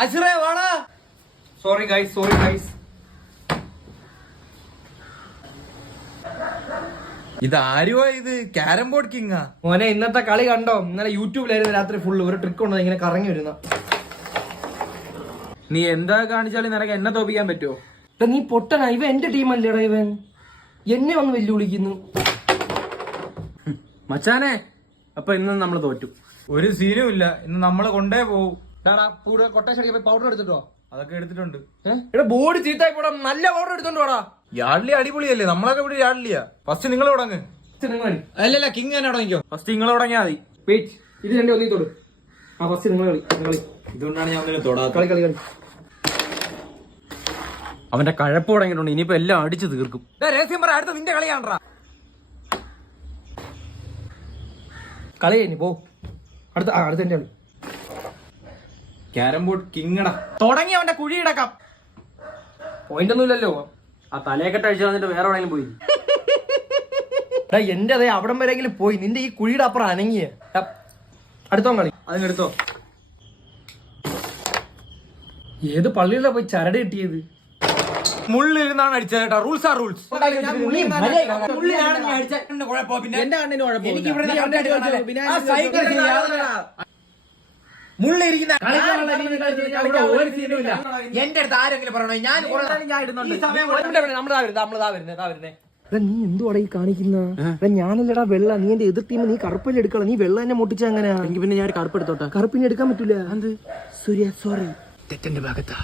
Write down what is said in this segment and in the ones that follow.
ആശ്രയ വാടാ. Sorry guys. ഇതാരുവാ ഇത്? ക്യാരം ബോർഡ് കിങ്ങാ? മോനെ ഇന്നത്തെ കളി കണ്ടോ? ഇന്നലെ യൂട്യൂബിലായിരുന്നു രാത്രി ഫുള്ള്. ഒരു ട്രിക്ക് ഉണ്ടോ ഇങ്ങനെ കറങ്ങി വരുന്ന. നീ എന്താ കാണിച്ചാലും നിനക്ക് എന്നെ തോപ്പിക്കാൻ പറ്റുമോ? നീ പൊട്ടനാ. ഇവൻ എന്റെ ടീമല്ലേടാ. ഇവൻ എന്നെ വന്ന് വെല്ലുവിളിക്കുന്നു. മച്ചാനെ, അപ്പൊ ഇന്ന് നമ്മൾ തോറ്റു. ഒരു സീനും ഇല്ല. ഇന്ന് നമ്മള് കൊണ്ടേ പോവും. കൊട്ടേഷൻ പൗഡർ എടുത്തിട്ടോ? അതൊക്കെ എടുത്തിട്ടുണ്ട്. ഇവിടെ ബോർഡ് ചീത്തായി പോടാ. നല്ല പൗഡർ എടുത്തോണ്ട് പോടാ. യാഡ്ലി അടിപൊളിയല്ലേ? നമ്മളൊക്കെ ഇവിടെ യാഡ്ലിയാ. ഫസ്റ്റ് നിങ്ങൾ തുടങ്ങ്. അല്ലല്ല, കിങ് തന്നെ തുടങ്ങിക്കോ. ഫസ്റ്റ് നിങ്ങൾ തുടങ്ങിയാ മതി. ഇത് രണ്ടേ ഒന്നി തൊടു. ഫസ്റ്റ് നിങ്ങൾ കളി. ഇതുകൊണ്ടാണ് ഞാൻ ഒന്നിനും തൊടാത്ത. കളി. അവന്റെ കഴപ്പ് തുടങ്ങിയിട്ടുണ്ട്. ഇനിയിപ്പോ എല്ലാം അടിച്ചു തീർക്കും. രഹസ്യം പറ, അടുത്ത നിന്റെ കളിയാണ്ടാ. കളി കഴിഞ്ഞു പോ. അടുത്ത എന്റെ കളി. ക്യാരം ബോർഡ് കിങ്ങടാ. തുടങ്ങി അവന്റെ കുഴി ഇടക്കാം. പോയിന്റ് ഒന്നുമില്ലല്ലോ. ആ തലയെക്കെട്ട് അഴിച്ചു വന്നിട്ട് വേറെ എവിടെയെങ്കിലും പോയി. എന്റെ അതെ അവിടം വരെങ്കിലും പോയി. നിന്റെ ഈ കുഴിയുടെ അപ്പുറം അനങ്ങിയ. അടുത്തോ കളി. അതിനെടുത്തോ. ഏത് പള്ളിയിലാ പോയി ചരട് കിട്ടിയത്? മുള്ളിരുന്നാണ് അടിച്ചത് കേട്ടോ. Rules R rules. മുള്ളിരിക്കുന്ന എന്റെ അടുത്ത് ആരെങ്കിലും പറയണോ? ഞാൻ നീ എന്തുവാടാ ഈ കാണിക്കുന്ന? ഞാനല്ലടാ വെള്ള. നീ എന്റെ എതിർ ടീം. നീ കറുപ്പല്ലേ എടുക്കണം. നീ വെള്ള തന്നെ മുട്ടിച്ച അങ്ങനെ. എനിക്ക് പിന്നെ ഞാൻ കറുപ്പ് എടുത്തോട്ടെ. കറുപ്പിനെ എടുക്കാൻ പറ്റൂല. സൂര്യ സോറി, തെറ്റന്റെ ഭാഗത്താ.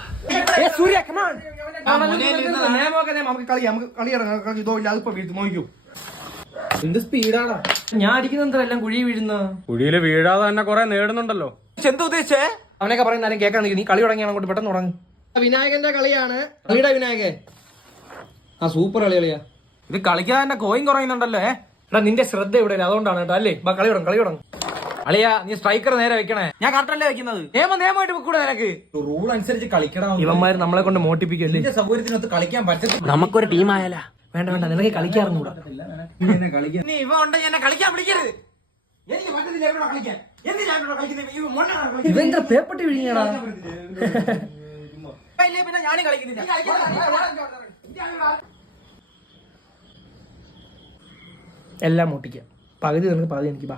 സൂര്യ കമാൺ. നമുക്ക് കളി ഇതോ ഇല്ല. അതിപ്പോ നോക്കൂ എന്ത് സ്പീഡാണ്. ഞാൻ അടിക്കുന്ന എല്ലാം കുഴി വീഴുന്ന. കുഴിയില് വീഴാതെ തന്നെ കൊറേ നേടുന്നുണ്ടല്ലോ. എന്താ ഉദ്ദേശിച്ചേ? അവനൊക്കെ പറയുന്ന കേൾക്കാൻ നീ കളി തുടങ്ങിയാണ്. അങ്ങോട്ട് പെട്ടെന്ന് തുടങ്ങും. വിനായകന്റെ കളിയാണ്. കളിയുടെ വിനായകൻ. സൂപ്പർ കളിയാ. ഇത് കളിക്കാതെ തന്നെ കോയിൻ കുറയുന്നുണ്ടല്ലോ. എടാ നിന്റെ ശ്രദ്ധ ഇവിടെ അതുകൊണ്ടാണ് കേട്ടോ. അല്ലേ കളി തുടങ്ങും. അളിയാ, നീ സ്ട്രൈക്കർ നേരെ വെക്കണേ. ഞാൻ കറക്റ്റല്ലേ വെക്കുന്നത്. നിയമമായിട്ട് കൂടെ നിനക്ക് റൂൾ അനുസരിച്ച് കളിക്കണം. ഇവന്മാര് നമ്മളെ കൊണ്ട് മോട്ടിപ്പിക്കല്ലേ. സൗകര്യത്തിനൊത്ത് കളിക്കാൻ പറ്റത്തില്ല. നമുക്കൊരു ടീമായാലാ. വേണ്ട നിനക്ക് കളിക്കാറുകൂടാ. ഇവ ഉണ്ടെങ്കിൽ എന്നെ കളിക്കാൻ വിളിക്കരുത്. എനിക്ക് പറ്റത്തില്ല ഇവിടെ കളിക്കാൻ. ഇവന്റെ പേപ്പട്ടി വിഴിഞ്ഞാടാ. പിന്നെ ഞാനും കളിക്കുന്നില്ല. എല്ലാം മോട്ടിക്കാം. പകുതി നിനക്ക് പകുതി എനിക്ക്.